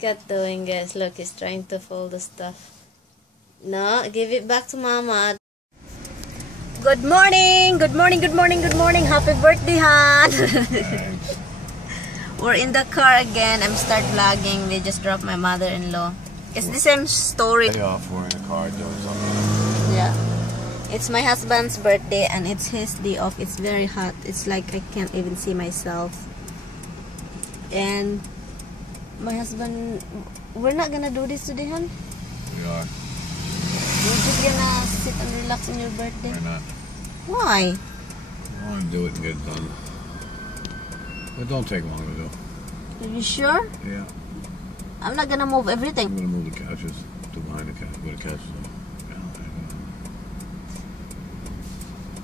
cat doing, guys? Look, he's trying to fold the stuff. No, give it back to Mama. Good morning! Good morning, good morning, good morning! Happy birthday, Han! We're in the car again. I'm start vlogging. They just dropped my mother-in-law. It's the same story. Off, we're in the car doing something. Yeah. It's my husband's birthday and it's his day off. It's very hot. It's like I can't even see myself. And my husband, we're not gonna do this today, hon? We are. We're just gonna sit and relax on your birthday. We're not. Why? I want to do it and get it done. It don't take long to do. Are you sure? Yeah. I'm not gonna move everything. I'm gonna move the couches to behind the couch. Where the couches are.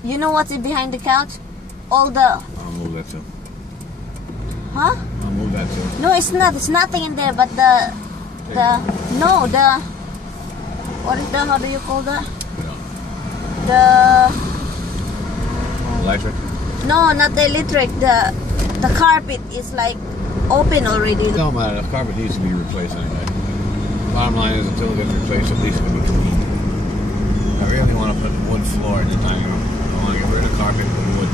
You know what's behind the couch? All the... I'll move that too. Huh? I'll move that too. No, it's not. It's nothing in there, but the... No, the... What is the... How do you call that? Yeah. The... Electric? No, not the electric. The carpet is like open already. It don't matter. The carpet needs to be replaced anyway. Bottom line is, until it gets replaced, at least it can be clean. I really want to put wood floor in the dining room. I want to get rid of the carpet and put wood.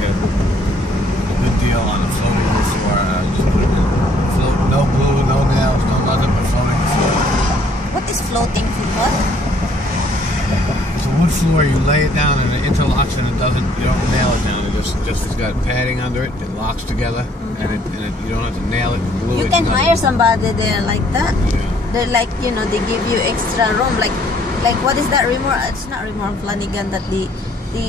Get a good deal on the floating wood floor. Just put it in. Float, no glue, no nails, no nothing but floating floor. What is floating floor? It's a wood floor. You lay it down and it interlocks and it doesn't. You don't nail it down. It just it's got padding under it. It locks together and it you don't have to nail it and glue it. You can hire somebody there like that. Yeah. They're like, you know, they give you extra room. Like what is that Remor? It's not Remor Flanagan. That the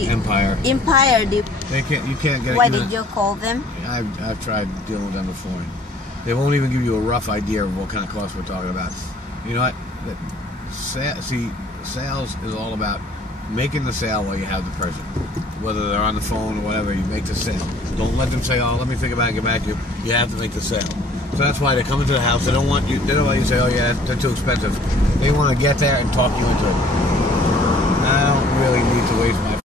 Empire. Empire. You can't get it. Why did you call them? I've tried dealing with them before. They won't even give you a rough idea of what kind of cost we're talking about. You know what? Sales is all about making the sale while you have the person. Whether they're on the phone or whatever, you make the sale. Don't let them say, "Oh, let me think about it and get back to you." You have to make the sale. So that's why they come into the house. They don't want you. They don't want you to say, "Oh yeah, they're too expensive." They want to get there and talk you into it. I don't really need to waste my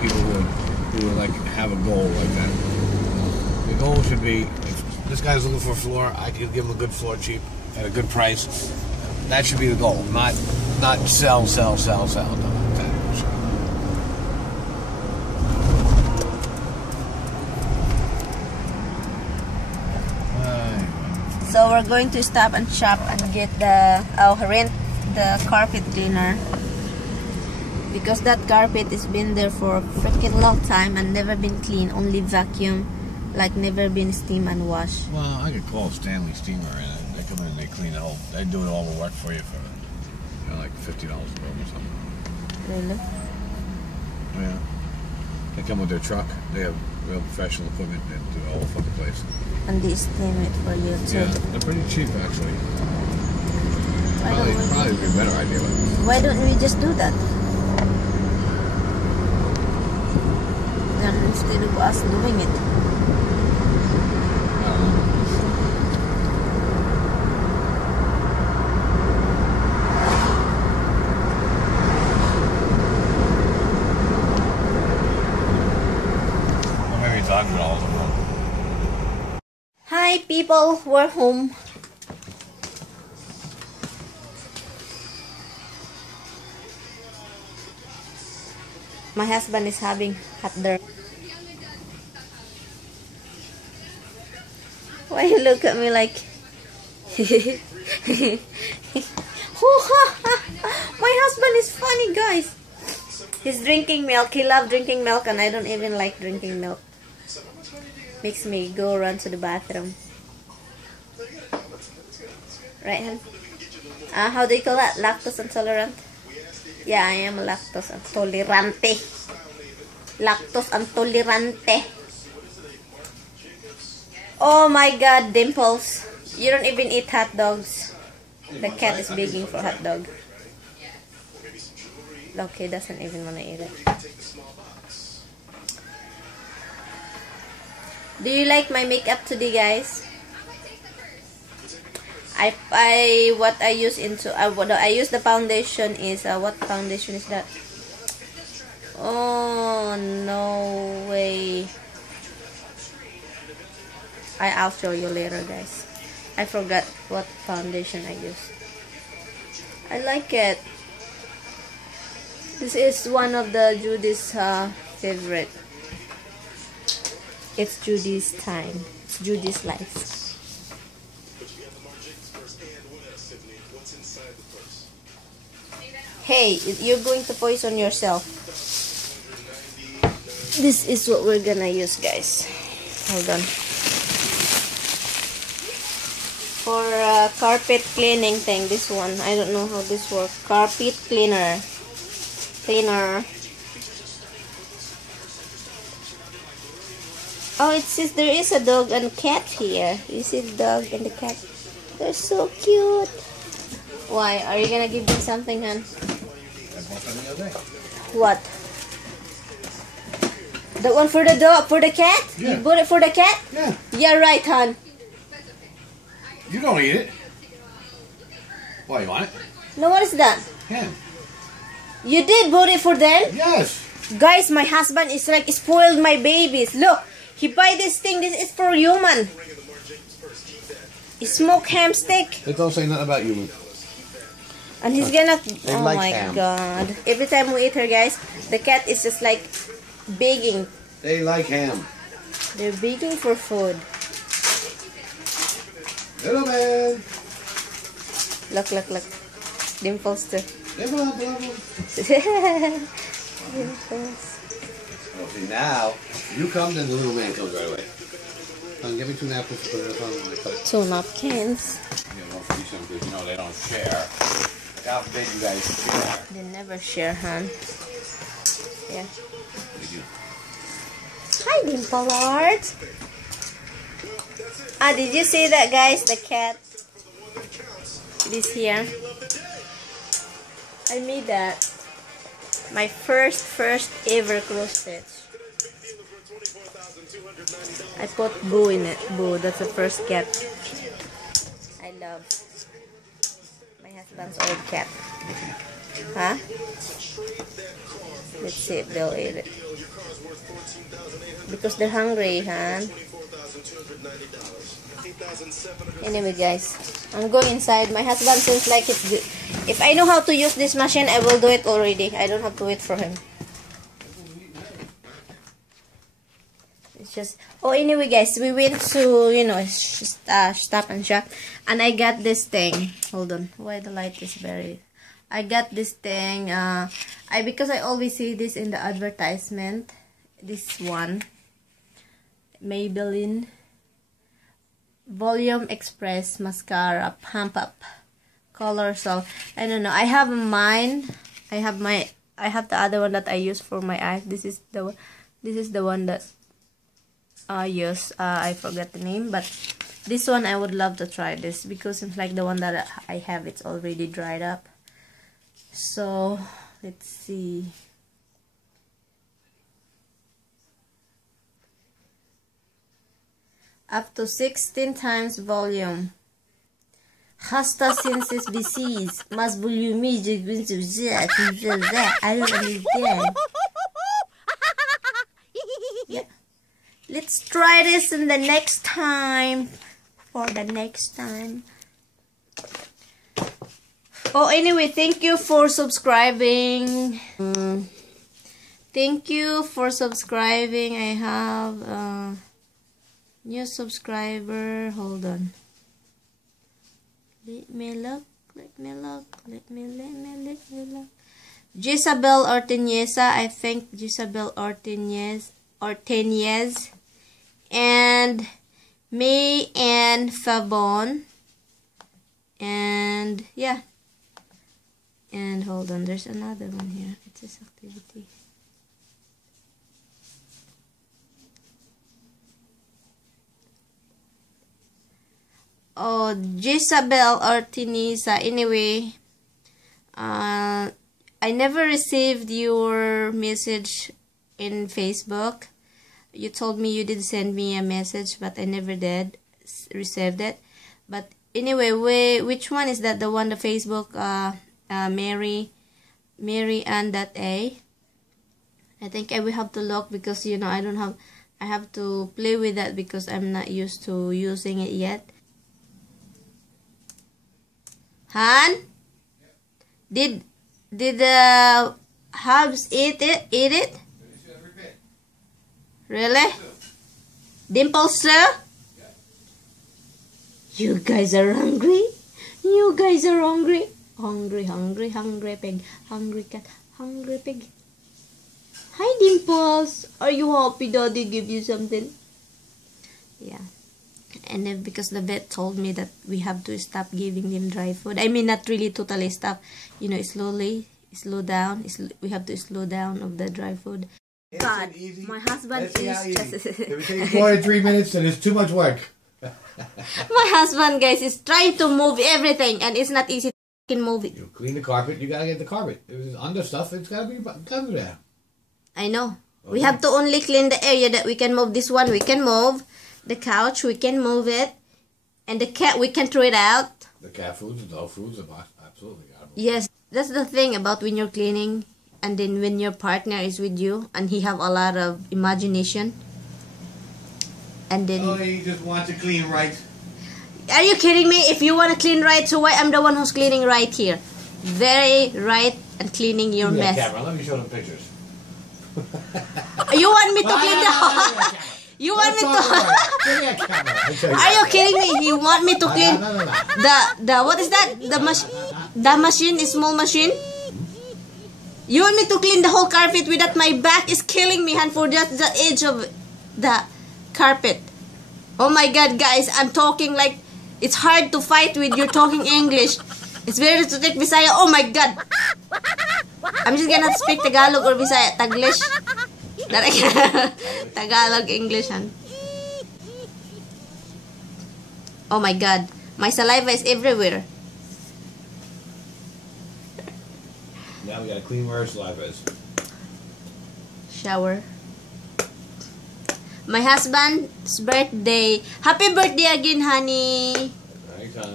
people who like have a goal like that. The goal should be, if this guy's looking for a floor, I could give him a good floor cheap at a good price. That should be the goal, not sell. So we're going to stop and shop and get rent the carpet cleaner, because that carpet has been there for a freaking long time and never been cleaned, only vacuum, like never been steam and wash. Well, I could call Stanley Steamer and they come in and they clean the whole. They do all the work for you for like $50 a bill or something. Really? Yeah. They come with their truck. They have real professional equipment and do the whole fucking place. And they steam it for you too. Yeah, they're pretty cheap actually. Probably would be a better idea. Why don't we just do that? Then instead of us doing it. I don't know. Hi people, we're home. My husband is having hot dog. Why you look at me like my husband is funny, guys. He's drinking milk. He loves drinking milk and I don't even like drinking milk. Makes me go run to the bathroom. Right, hon? How do you call that? Lactose intolerant? Yeah, I am lactose intolerante. Lactose intolerante. Oh my God, Dimples. You don't even eat hot dogs. The cat is begging for hot dog. Okay, doesn't even want to eat it. Do you like my makeup today, guys? What I use the foundation is what foundation is that? Oh no way! I'll show you later, guys. I forgot what foundation I used. I like it. This is one of the Judy's favorite. It's Judy's time. It's Judy's life. Hey, you're going to poison yourself. This is what we're gonna use, guys. Hold on. For carpet cleaning thing, this one. I don't know how this works. Carpet cleaner. Oh, it says there is a dog and cat here. You see the dog and the cat? They're so cute. Why? Are you gonna give them something, hon? What? The one for the dog, for the cat? Yeah. You bought it for the cat? Yeah. Yeah, right, hon. You don't eat it. Why, you want it? No, what is that? Ham. You did bought it for them? Yes. Guys, my husband is like spoiled my babies. Look, he buy this thing. This is for human. Smoked ham stick. It don't say nothing about you. And he's gonna... They oh like my ham. god. Every time we eat her, guys, the cat is just like begging. They like ham. They're begging for food. Little man. Look. Dimples too. Dimples. Dimples. Oh, see, now, you come, then the little man comes right away. Give me 2 napkins to put it up on my plate. 2 napkins. You know, for some because you know they don't share. How big you guys share? They never share, hon. Yeah. They do. Hi, Dimple Art. Did you see that, guys? The cat. This here. I made that. My first ever cross stitch. I put Boo in it. Boo, that's the first cat I love. My husband's old cat. Huh? Let's see if they'll eat it. Because they're hungry, huh? Anyway, guys, I'm going inside. My husband seems like it's good. If I know how to use this machine, I will do it already. I don't have to wait for him. It's just... Oh, anyway, guys, we went to, you know, Stop and Shop. And I got this thing. Hold on. Why the light is very... I got this thing. Because I always see this in the advertisement. This one. Maybelline Volume Express Mascara Pump Up Color. So I don't know. I have mine. I have the other one that I use for my eyes. This is the one that I use. I forgot the name, but this one I would love to try this because it's like the one that I have. It's already dried up. So let's see. Up to 16 times volume. Hasta senses disease. Mas volume. I don't understand. Yeah. Let's try this in the next time. For the next time. Oh, anyway, thank you for subscribing. Thank you for subscribing. I have new subscriber. Hold on. Let me look. Jezabel Ortiñeza. I think Jezabel Ortiñez. And May and Fabon. And yeah. And hold on, there's another one here. It says activity. Oh, Jezabel Ortiñeza. Anyway, I never received your message in Facebook. You told me you did send me a message, but I never did receive it. But anyway, which one is that? The one, the Facebook, Mary Ann.A. I think I will have to look because, you know, I don't have I have to play with that because I'm not used to using it yet. Han? Did the Hubs eat it? Really? Dimples too? You guys are hungry? You guys are hungry? Hungry pig. Hungry cat. Hungry pig. Hi Dimples. Are you happy Daddy give you something? Yeah. And then because the vet told me that we have to stop giving them dry food. I mean, not really totally stop. You know, slow down. We have to slow down of the dry food. God, my husband is just... If it takes more than 3 minutes, then it's too much work. My husband, guys, is trying to move everything, and it's not easy to move it. You clean the carpet, you gotta get the carpet. If it's under stuff, it's gotta be done there. I know. Okay. We have to only clean the area that we can move. This one we can move. The couch, we can move it. And the cat, we can throw it out. The cat foods, the dog foods, absolutely gotta move. Yes, that's the thing about when you're cleaning. And then when your partner is with you and he have a lot of imagination. And then... Oh, he just wants to clean right. Are you kidding me? If you want to clean right, so why I'm the one who's cleaning right here? Very right and cleaning your mess. Camera. Let me show them pictures. You want me to clean the whole... You want me to... Are you kidding me? You want me to clean the what is that? The machine, is small machine? You want me to clean the whole carpet without my back is killing me, and for just the edge of the carpet. Oh my God, guys, I'm talking like it's hard to fight with you talking English. It's very to take Bisaya. Oh my God. I'm just gonna speak Tagalog or Bisaya. Taglish. Tagalog, English. Oh my God. My saliva is everywhere. Now we gotta clean where our saliva is. Shower. My husband's birthday. Happy birthday again, honey.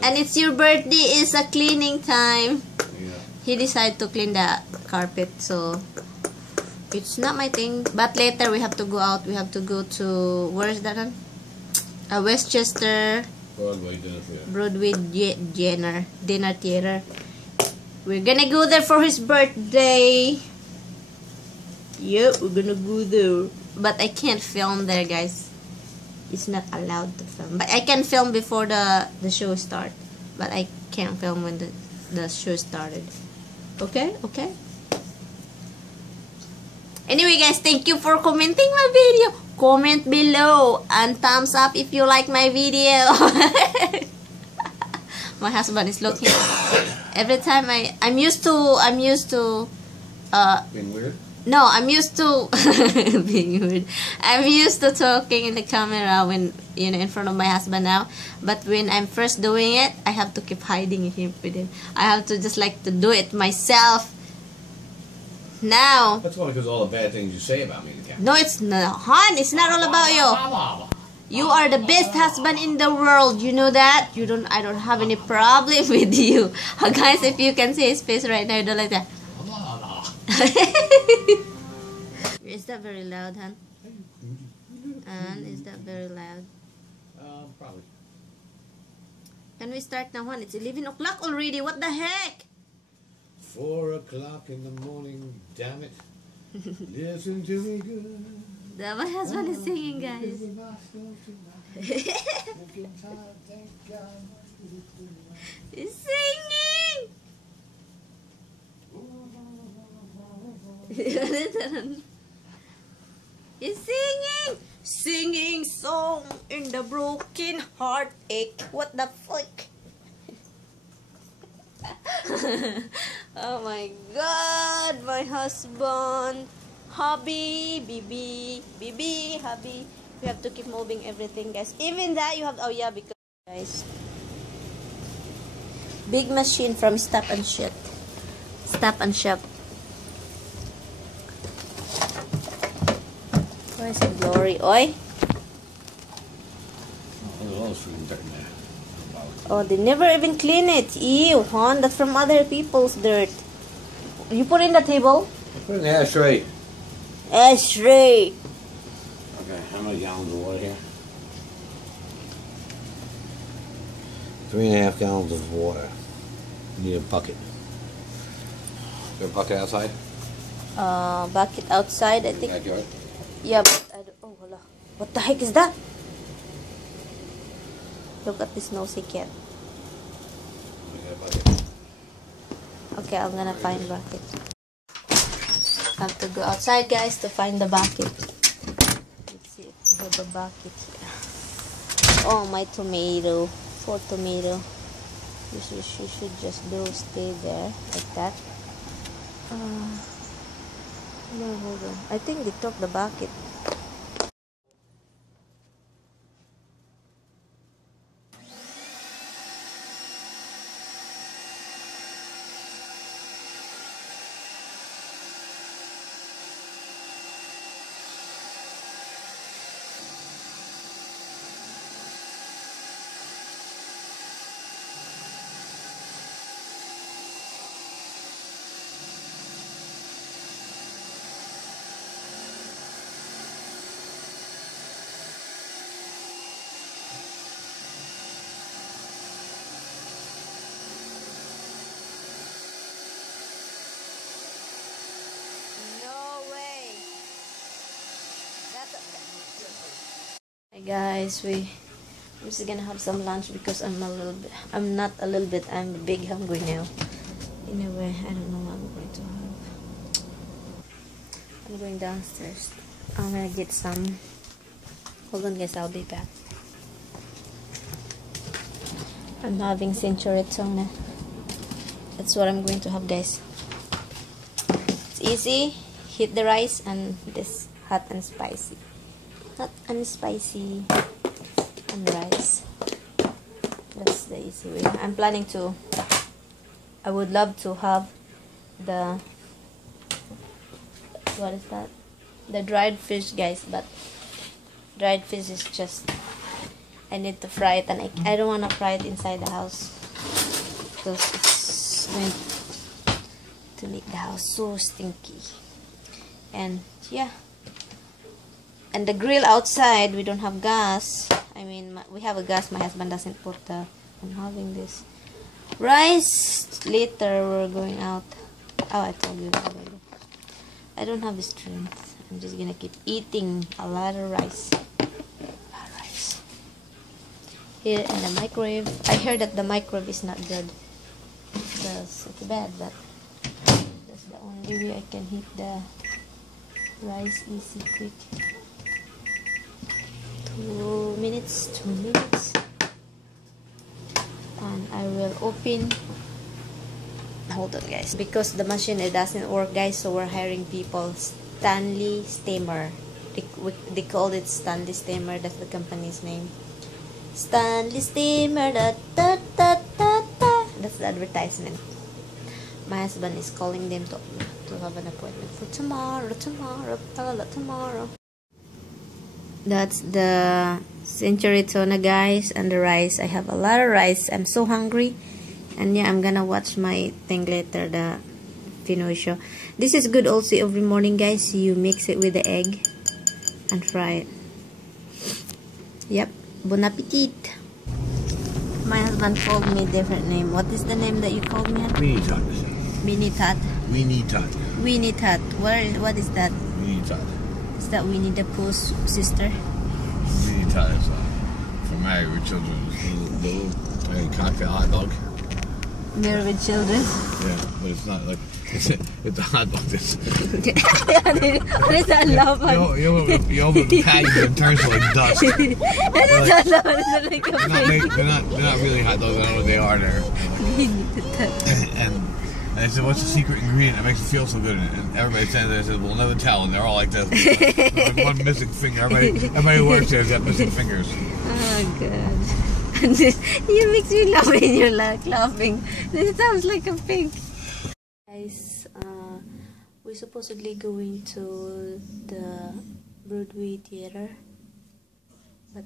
And it's your birthday. It's a cleaning time. Yeah. He decided to clean the carpet, so it's not my thing. But later we have to go out. We have to go to, where is that one? Westchester. Broadway dinner theater. We're gonna go there for his birthday. Yep, we're gonna go there. But I can't film there, guys. It's not allowed to film. But I can film before the show start. But I can't film when the show started. Okay? Okay? Anyway, guys, thank you for commenting my video. Comment below and thumbs up if you like my video. My husband is looking. Every time I'm used to being weird? No, I'm used to being weird. I'm used to talking in the camera when, you know, in front of my husband now. But when I'm first doing it, I have to keep hiding him with him. I have to just like to do it myself. Now. That's only because all the bad things you say about me in the camera. No, it's not. Han, it's not all about you. You are the best husband in the world. You know that? I don't have any problem with you. Guys, if you can see his face right now, you don't like that. Is that very loud, Han? And is that very loud? Probably. Can we start now, Han? It's 11 o'clock already. What the heck? 4 o'clock in the morning. Damn it. Listen to me good. My husband is singing, guys. He's singing. He's singing song in the broken heartache. What the fuck? Oh my God, my husband, hubby, baby, hubby. We have to keep moving everything, guys. Even that you have. Oh yeah, because guys, big machine from Stop and Shop. Stop and Shop. Where's the glory? Oi! Oh, they never even clean it. Ew, hon. That's from other people's dirt. You put it in the table? Put it in the ashtray. Ashtray. Okay, how many gallons of water here? 3.5 gallons of water. You need a bucket. Is there a bucket outside? Bucket outside, I think. Backyard? Yeah, but I don't. Oh, hala. What the heck is that? Look at this nosy cat. Okay, I'm gonna find bucket. Have to go outside, guys, to find the bucket. Let's see if we have a bucket here. Oh, my tomato. 4 tomato. You should just stay there like that. No, hold on. I think they took the bucket. Hey guys, I'm just gonna have some lunch because I'm big hungry now. Anyway, I don't know what I'm going to have. I'm going downstairs. I'm gonna get some. Hold on guys, I'll be back. I'm having century tuna. That's what I'm going to have, guys. It's easy. Heat the rice and this hot and spicy. Hot and spicy and rice. That's the easy way. I'm planning to. I would love to have the. What is that? The dried fish, guys. But dried fish is just. I need to fry it, and I don't want to fry it inside the house because it's going to make the house so stinky. And yeah. And the grill outside, we don't have gas. I mean, we have a gas. My husband doesn't put the. I'm having this rice. Later, we're going out. Oh, I told you already. I don't have the strength. I'm just gonna keep eating a lot of rice. Here in the microwave. I heard that the microwave is not good. It's bad, but that's the only way I can heat the rice easy, quick. 2 minutes. And I will open. Hold on, guys, because the machine, it doesn't work, guys, so we're hiring people. Stanley Steamer. They called it Stanley Steamer. That's the company's name. Stanley Steamer. That's the advertisement. My husband is calling them to have an appointment for tomorrow. That's the century tuna, guys, and the rice. I have a lot of rice. I'm so hungry. And yeah, I'm gonna watch my thing later, the Pinoy show. This is good also every morning, guys. You mix it with the egg and fry it. Yep. Bon appetit. My husband called me a different name. What is the name that you called me? Weenie Tot. Weenie Tot. Weenie Tot. Weenie Tot. What is that? Weenie Tot. Is that Winnie the Pooh's sister? Weenie Tot is for Married with Children. The little cocktail hot dog. Married with Children? Yeah, but it's not like it's a hot dog. What is that laban? You open the package and it turns to like dust. What is that laban? Is that like a they're not really hot dogs. I don't know what they are there. And I said, what's the secret ingredient that makes it feel so good? And everybody standing there says, we'll never tell. And they're all like this. Like one missing finger. Everybody who works there has got missing fingers. Oh, God. You makes me laugh when you're laughing. This sounds like a pig. Guys, we're supposedly going to the Broadway Theater. But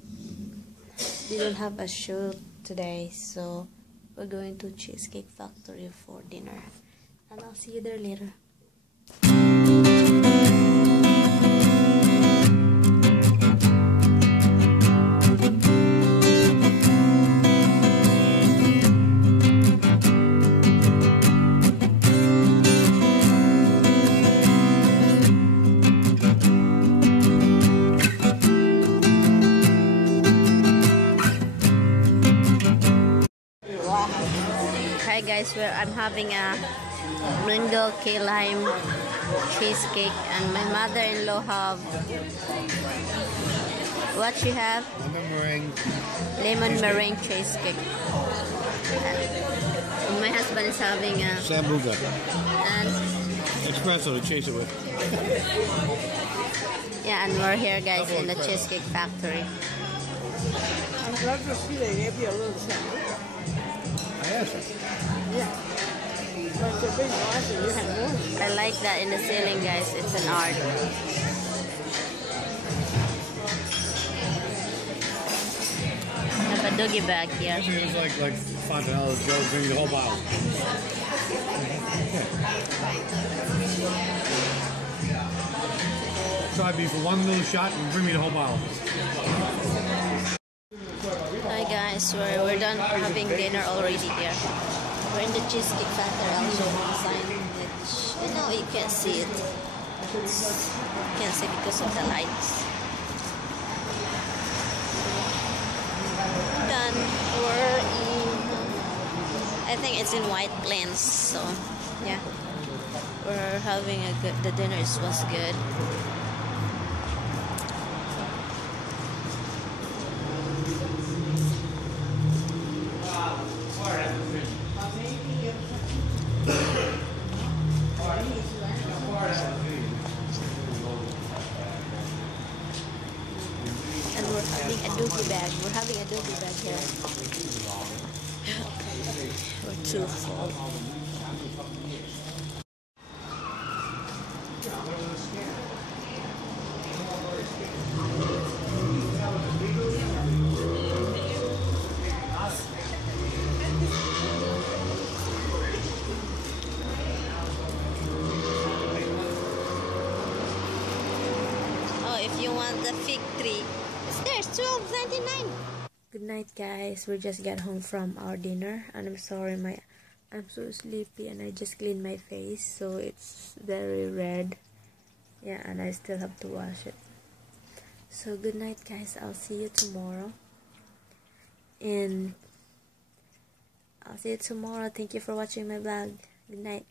we don't have a show today. So we're going to Cheesecake Factory for dinner. And I'll see you there later. guys, where I'm having a mango key lime cheesecake, and my mother-in-law have what she have? Lemon meringue cheesecake. And my husband is having a Sambuca. And Espresso to chase it with. yeah, and we're here, guys, in the Cheesecake Factory. I'm glad to see they gave you a little sample. I asked her. Yeah. But the big ones, you had more. I like that in the ceiling, guys. It's an art. I have a doggy bag here. It's like Fontanella's Joe bring the whole bottle. Charge me for one little shot and bring me the whole bottle. Hi guys, we're done having dinner already here. We're in the Cheesecake Factory. I'll show you the signage. I know you can't see it. You can't see because of the lights. Done. We're in, I think it's in White Plains, so yeah. We're having a good, the dinner was good. And we're having a doggy bag. We're having a doggy bag here. We're too full. Oh, if you want the fig tree, it's there. It's $12.99. Good night, guys. We just got home from our dinner, and I'm sorry, I'm so sleepy, and I just cleaned my face, so it's very red. Yeah, and I still have to wash it. So good night, guys. I'll see you tomorrow. And I'll see you tomorrow. Thank you for watching my vlog. Good night.